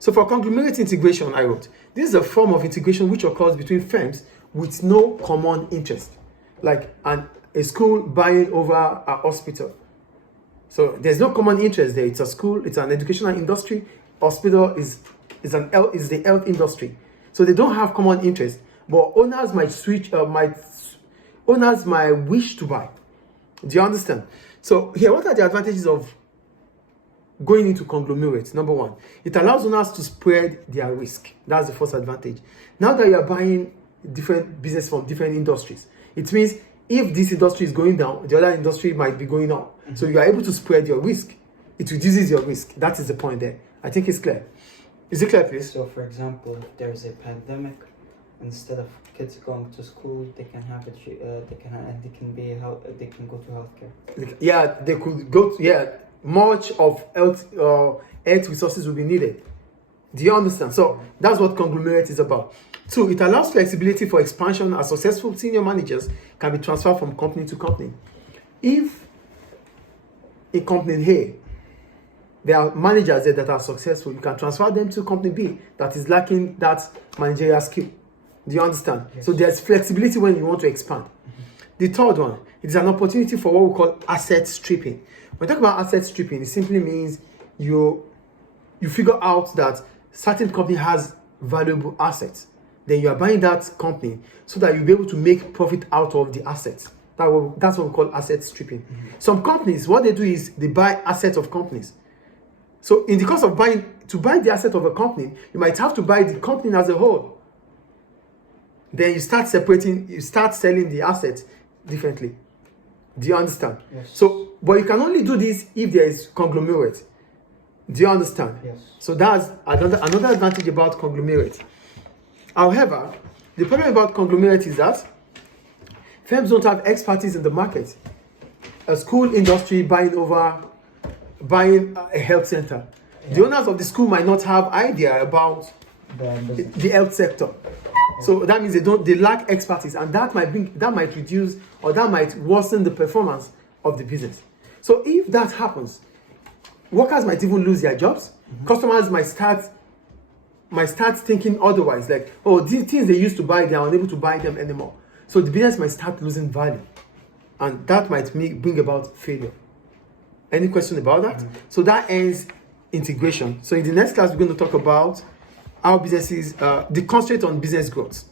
So for conglomerate integration, I wrote, this is a form of integration which occurs between firms with no common interest, like a school buying over a hospital. So there's no common interest there. It's a school, it's an educational industry. Hospital is the health industry. So they don't have common interest, but owners might wish to buy. Do you understand? So here, what are the advantages of going into conglomerates? Number one, it allows owners to spread their risk. That's the first advantage. Now that you are buying different business from different industries, it means if this industry is going down, the other industry might be going up. Mm-hmm. So you are able to spread your risk. It reduces your risk. That is the point there. I think it's clear. Is it clear, please? So, for example, if there's a pandemic, instead of kids going to school, they can have it. They can go to healthcare. Yeah, they could go. Much of health resources will be needed. Do you understand? So that's what conglomerate is about. Two, it allows flexibility for expansion as successful senior managers can be transferred from company to company. If in company A, there are managers there that are successful, you can transfer them to company B that is lacking that managerial skill. Do you understand? Yes. So there's flexibility when you want to expand. Mm-hmm. The third one, it is an opportunity for what we call asset stripping. When we talk about asset stripping, it simply means you figure out that certain company has valuable assets. Then you are buying that company so that you'll be able to make profit out of the assets. That's what we call asset stripping. Mm-hmm. Some companies, what they do is they buy assets of companies. So in the course of to buy the asset of a company, you might have to buy the company as a whole. Then you start selling the assets differently. Do you understand? Yes. So, but you can only do this if there is conglomerate. Do you understand? Yes. So that's another advantage about conglomerate. However, the problem about conglomerate is that firms don't have expertise in the market. A school industry buying a health center. Yeah. The owners of the school might not have idea about the health sector. So that means they lack expertise, and that might reduce or that might worsen the performance of the business. So if that happens, workers might even lose their jobs. Mm-hmm. Customers might start thinking otherwise, like, oh, these things they used to buy, they are unable to buy them anymore. So the business might start losing value, and that might bring about failure. Any question about that? Mm-hmm. So that ends integration. So in the next class, we're going to talk about how businesses, the constraint on business growth.